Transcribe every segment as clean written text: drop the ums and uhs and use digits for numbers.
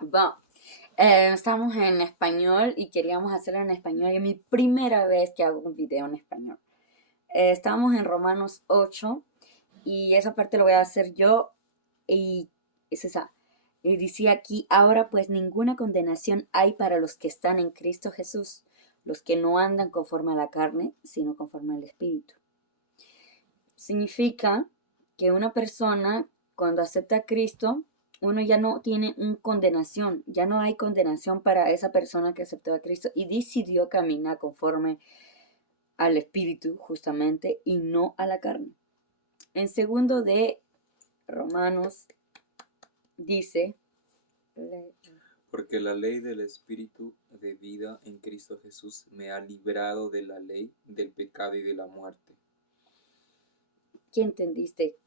Bueno, estamos en español y queríamos hacerlo en español y es mi primera vez que hago un video en español. Estamos en Romanos 8 y esa parte lo voy a hacer yo y es esa. Y dice aquí, ahora pues ninguna condenación hay para los que están en Cristo Jesús, los que no andan conforme a la carne, sino conforme al Espíritu. Significa que una persona cuando acepta a Cristo, uno ya no tiene una condenación, ya no hay condenación para esa persona que aceptó a Cristo y decidió caminar conforme al Espíritu justamente y no a la carne. En segundo de Romanos dice, Porque la ley del Espíritu de vida en Cristo Jesús me ha librado de la ley, del pecado y de la muerte. ¿qué entendiste?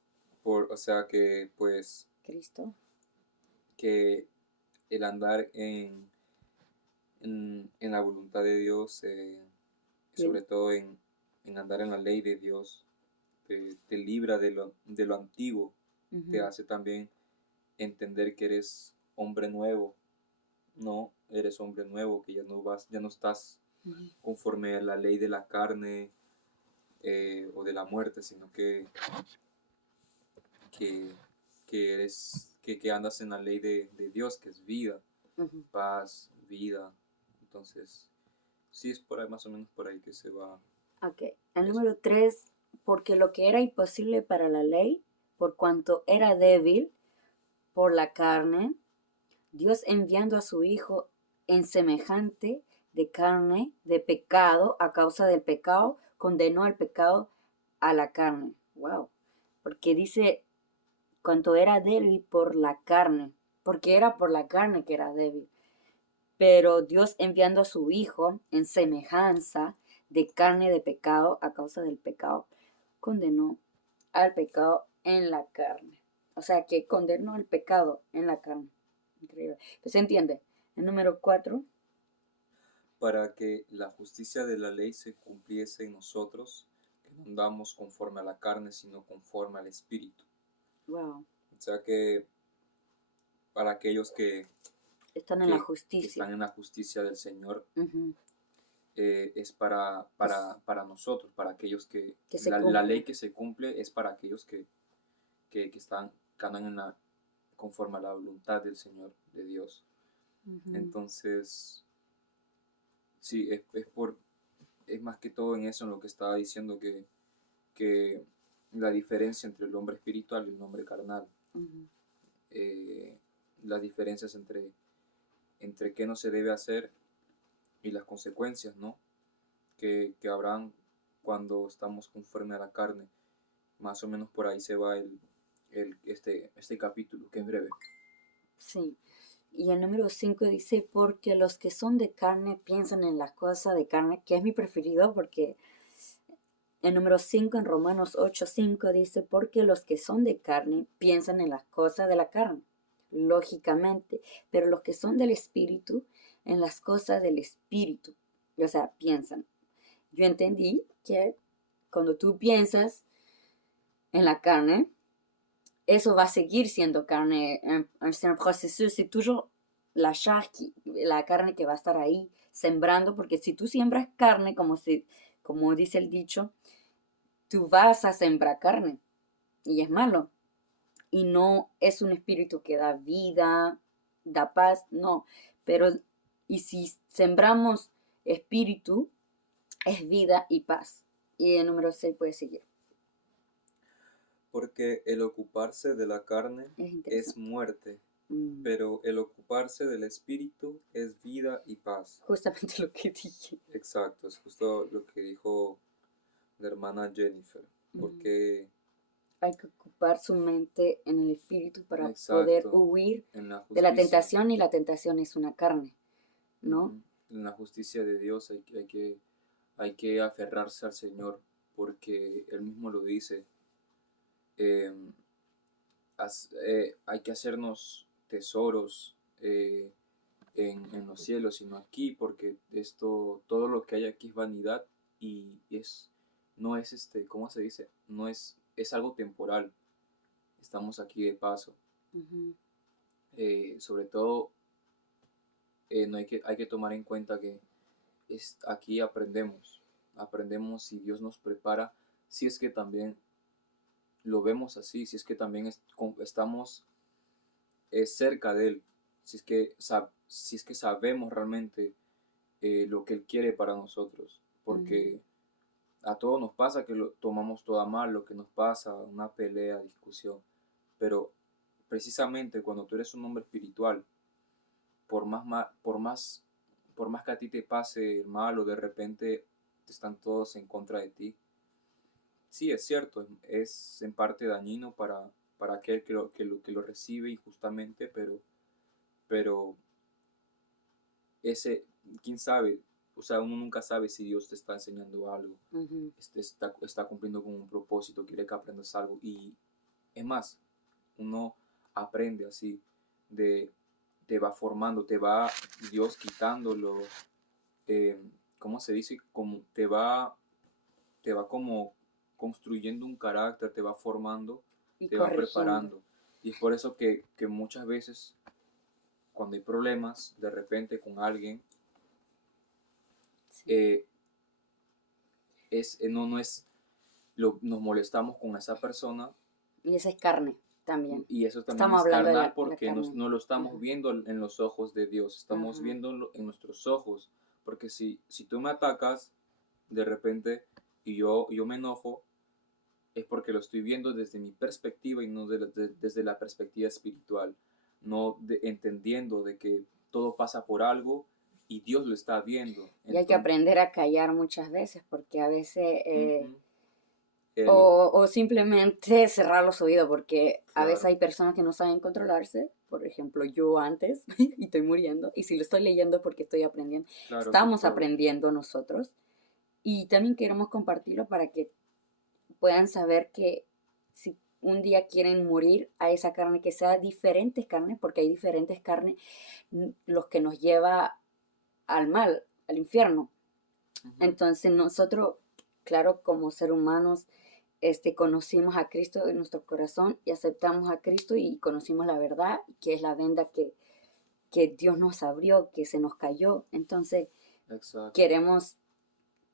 O sea que, pues, Cristo. que el andar en la voluntad de Dios, sobre todo en andar en la ley de Dios, te libra de lo antiguo, te hace también entender que eres hombre nuevo. No, eres hombre nuevo, que ya no estás conforme a la ley de la carne o de la muerte, sino que, que andas en la ley de Dios, que es vida, paz, vida. Entonces, sí es por ahí, más o menos por ahí que se va. Ok, el Eso. número 3, porque lo que era imposible para la ley, por cuanto era débil por la carne, Dios enviando a su Hijo en semejante de carne, de pecado, a causa del pecado, condenó al pecado a la carne. Wow. Porque dice, cuanto era débil por la carne, porque era por la carne que era débil. Pero Dios enviando a su Hijo en semejanza de carne de pecado, a causa del pecado, condenó al pecado en la carne. O sea, que condenó el pecado en la carne. Increíble. Pues se entiende. El número 4. Para que la justicia de la ley se cumpliese en nosotros, que no andamos conforme a la carne, sino conforme al Espíritu. Wow. O sea que para aquellos Están en la que justicia. están en la justicia del Señor, Ujú. es para nosotros, para aquellos Que se la ley cumple. que se cumple es para aquellos que andan conforme a la voluntad del Señor, de Dios. Ujú. Entonces, sí, es más que todo en eso en lo que estaba diciendo que la diferencia entre el hombre espiritual y el hombre carnal, Ujú. eh, las diferencias entre qué no se debe hacer y las consecuencias, ¿no? Que habrán cuando estamos conforme a la carne. Más o menos por ahí se va este capítulo, que es breve. Sí. Y el número 5 dice, porque los que son de carne piensan en las cosas de carne, que es mi preferido, porque el número 5 en Romanos 8:5 dice, porque los que son de carne piensan en las cosas de la carne, lógicamente, pero los que son del espíritu, en las cosas del espíritu, o sea, piensan. Yo entendí que cuando tú piensas en la carne, eso va a seguir siendo carne, c'est un processus, c'est toujours la carne que va a estar ahí sembrando, porque si tú siembras carne, como dice el dicho, tú vas a sembrar carne y es malo. Y no es un espíritu que da vida, da paz, no. Pero, y si sembramos espíritu, es vida y paz. Y el número 6 puede seguir. Porque el ocuparse de la carne Es es interesante. muerte, pero el ocuparse del espíritu es vida y paz. Justamente lo que dije. Exacto, es justo lo que dijo la hermana Jennifer. Porque, Hay que ocupar su mente en el espíritu para poder exacto, huir en la de la justicia, tentación y la tentación es una carne, ¿no? en la justicia de Dios hay que aferrarse al Señor, porque Él mismo lo dice. eh, hay que hacernos tesoros en los cielos, sino aquí, porque todo lo que hay aquí es vanidad y no es ¿cómo se dice? No es algo temporal. Estamos aquí de paso. Ujú. Sobre todo no hay que tomar en cuenta que aquí aprendemos y Dios nos prepara, si es que también lo vemos así, si es que también estamos cerca de Él, si es que sabemos realmente lo que Él quiere para nosotros, porque a todos nos pasa que lo tomamos todo a mal, lo que nos pasa, una pelea, discusión, pero precisamente cuando tú eres un hombre espiritual, por más, por más que a ti te pase el mal o de repente están todos en contra de ti, sí, es cierto, es en parte dañino para aquel que lo recibe injustamente, pero ese, quién sabe, o sea, uno nunca sabe si Dios te está enseñando algo, está cumpliendo con un propósito, quiere que aprendas algo. Y es más, uno aprende así, de, te va formando, te va Dios quitándolo, eh, ¿cómo se dice? Como te va como construyendo un carácter, te va formando, Y te va corrigiendo. preparando. Y es por eso que muchas veces cuando hay problemas de repente con alguien, Sí. eh, no es, nos molestamos con esa persona Y esa es carne también. y eso también Estamos es hablando de carnal la porque carne. no lo estamos Ajá, viendo en los ojos de Dios, estamos ajá. viendo en nuestros ojos, porque si tú me atacas de repente y yo me enojo, es porque lo estoy viendo desde mi perspectiva y no desde la perspectiva espiritual, no entendiendo de que todo pasa por algo y Dios lo está viendo. Y hay que Entonces, aprender a callar muchas veces porque a veces, uh-huh, el, o simplemente cerrar los oídos porque a veces claro, hay personas que no saben controlarse. Por ejemplo, yo antes y estoy muriendo. Y si lo estoy leyendo es porque estoy aprendiendo. claro que Estamos todo, aprendiendo nosotros. Y también queremos compartirlo para que puedan saber que si un día quieren morir a esa carne, que sea diferentes carnes, porque hay diferentes carnes, los que nos lleva al mal, al infierno. uh-huh, Entonces nosotros, claro, como seres humanos, conocimos a Cristo en nuestro corazón y aceptamos a Cristo y conocimos la verdad, que es la venda que Dios nos abrió, que se nos cayó. Entonces exacto. queremos,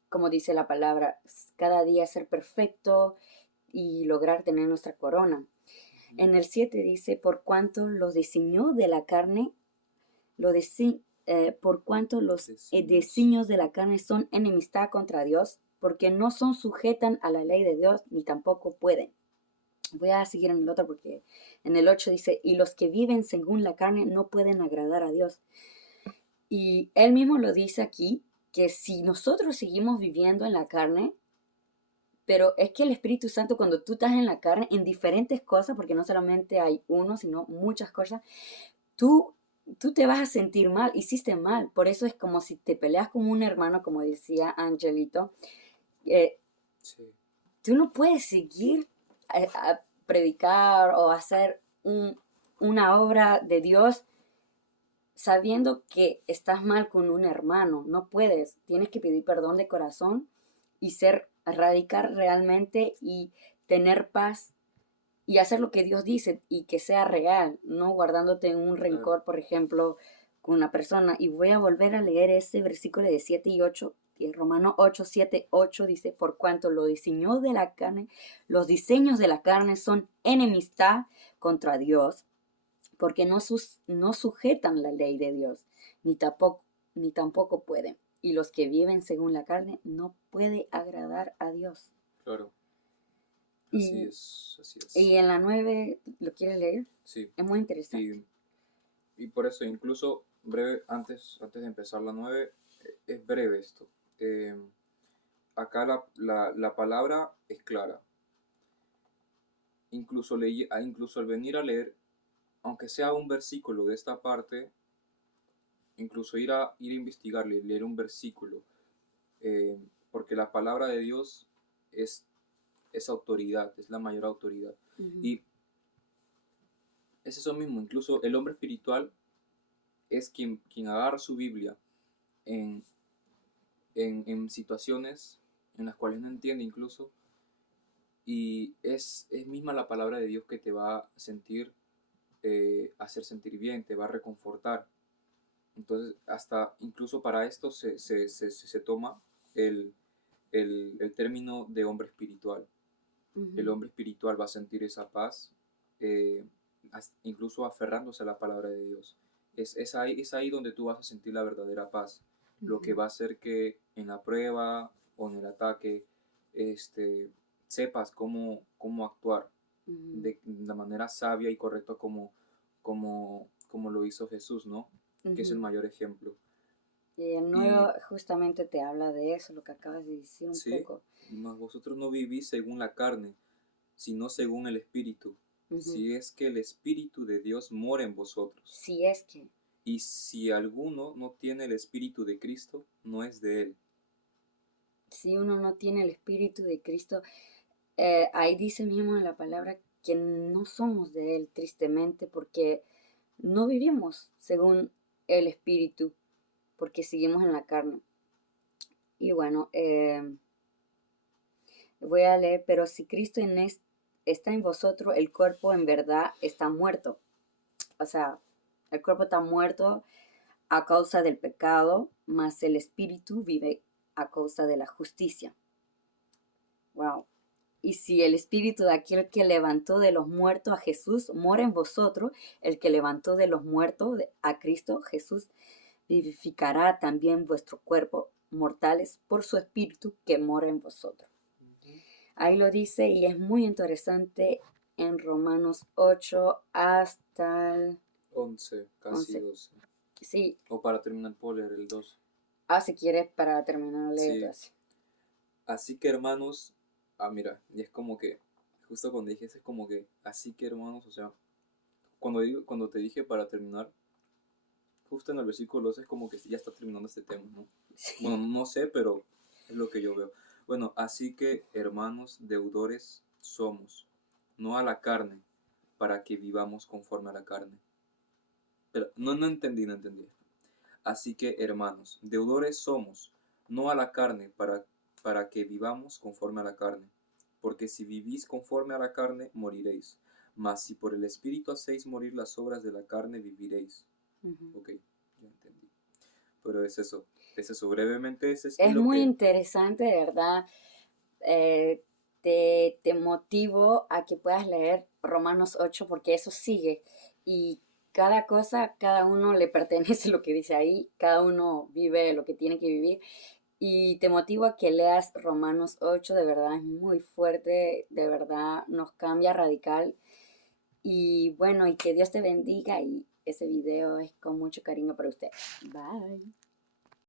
como dice la palabra, cada día ser perfecto y lograr tener nuestra corona. Uh-huh. En el 7 dice, por cuanto los diseñó de la carne, lo por cuanto los Designios. designios de la carne son enemistad contra Dios, porque no son sujetan a la ley de Dios, ni tampoco pueden. Voy a seguir en el otro porque en el 8 dice, y los que viven según la carne no pueden agradar a Dios. Y él mismo lo dice aquí, que si nosotros seguimos viviendo en la carne, pero es que el Espíritu Santo cuando tú estás en la carne, en diferentes cosas, porque no solamente hay uno, sino muchas cosas, tú, tú te vas a sentir mal, hiciste mal. Por eso es como si te peleas con un hermano, como decía Angelito. eh, Sí, Tú no puedes seguir a predicar o hacer una obra de Dios sabiendo que estás mal con un hermano. No puedes. Tienes que pedir perdón de corazón y ser radical realmente y tener paz y hacer lo que Dios dice y que sea real, no guardándote un claro. rencor, por ejemplo, con una persona. Y voy a volver a leer ese versículo de 7 y 8. Y Romano 8 7 8 dice, por cuanto lo diseñó de la carne, los diseños de la carne son enemistad contra Dios, porque no sujetan la ley de Dios, ni tampoco pueden. Y los que viven según la carne no puede agradar a Dios. Claro, así Y, es, así es. y en la 9 ¿lo quieres leer? Sí, Es muy interesante. y, y por eso incluso breve, antes de empezar la 9 es breve esto. Eh, Acá la palabra es clara. Incluso al venir a leer, aunque sea un versículo de esta parte, incluso ir a investigar, leer un versículo, eh, porque la palabra de Dios es, es autoridad, es la mayor autoridad. Ujú, Y es eso mismo, incluso el hombre espiritual es quien agarra su Biblia en, en situaciones en las cuales no entiende incluso, y es misma la palabra de Dios que te va a hacer sentir bien, te va a reconfortar. Entonces, hasta incluso para esto se toma el término de hombre espiritual. El Ujú, hombre espiritual va a sentir esa paz, incluso aferrándose a la palabra de Dios. Es ahí donde tú vas a sentir la verdadera paz, lo que ujú, va a hacer que en la prueba o en el ataque este, sepas cómo actuar ujú, de la manera sabia y correcta como lo hizo Jesús, ¿no? Que es el ujú. mayor ejemplo. Y el Y nuevo justamente te habla de eso, lo que acabas de decir un sí, poco. mas vosotros no vivís según la carne, sino según el Espíritu, Ujú. si es que el Espíritu de Dios mora en vosotros. Si es que, Y si alguno no tiene el Espíritu de Cristo, no es de él. si uno no tiene el Espíritu de Cristo, ahí dice mismo en la palabra que no somos de Él, tristemente, porque no vivimos según el Espíritu, porque seguimos en la carne. Y bueno, voy a leer, pero si Cristo está en vosotros, el cuerpo en verdad está muerto. O sea, el cuerpo está muerto a causa del pecado, mas el Espíritu vive a causa de la justicia. Wow. Y si el espíritu de aquel que levantó de los muertos a Jesús mora en vosotros, el que levantó de los muertos a Cristo Jesús vivificará también vuestro cuerpo mortales por su espíritu que mora en vosotros. Ahí lo dice y es muy interesante en Romanos 8 hasta el 11, casi 11. 12. Sí, O para terminar, puedo leer el 2. si quieres para terminar, Sí, letras. así que hermanos, mira, y es como que, justo cuando dije eso, es como que, así que hermanos, o sea, cuando te dije para terminar, justo en el versículo 12 es como que ya está terminando este tema, ¿no? Bueno, Sí. no sé, pero es lo que yo veo. Bueno, así que hermanos, deudores somos, no a la carne, para que vivamos conforme a la carne. Pero no entendí, no entendí. Así que hermanos, deudores somos, no a la carne, para que vivamos conforme a la carne. Porque si vivís conforme a la carne, moriréis. Mas si por el Espíritu hacéis morir las obras de la carne, viviréis. Ujú. Ok, ya entendí. Pero es eso. Brevemente, ese es Es lo muy que... interesante, de verdad. eh, te motivo a que puedas leer Romanos 8 porque eso sigue y cada cosa, cada uno le pertenece lo que dice ahí, cada uno vive lo que tiene que vivir y te motivo a que leas Romanos 8, de verdad es muy fuerte, de verdad nos cambia radical y bueno, y que Dios te bendiga y ese video es con mucho cariño para usted. Bye.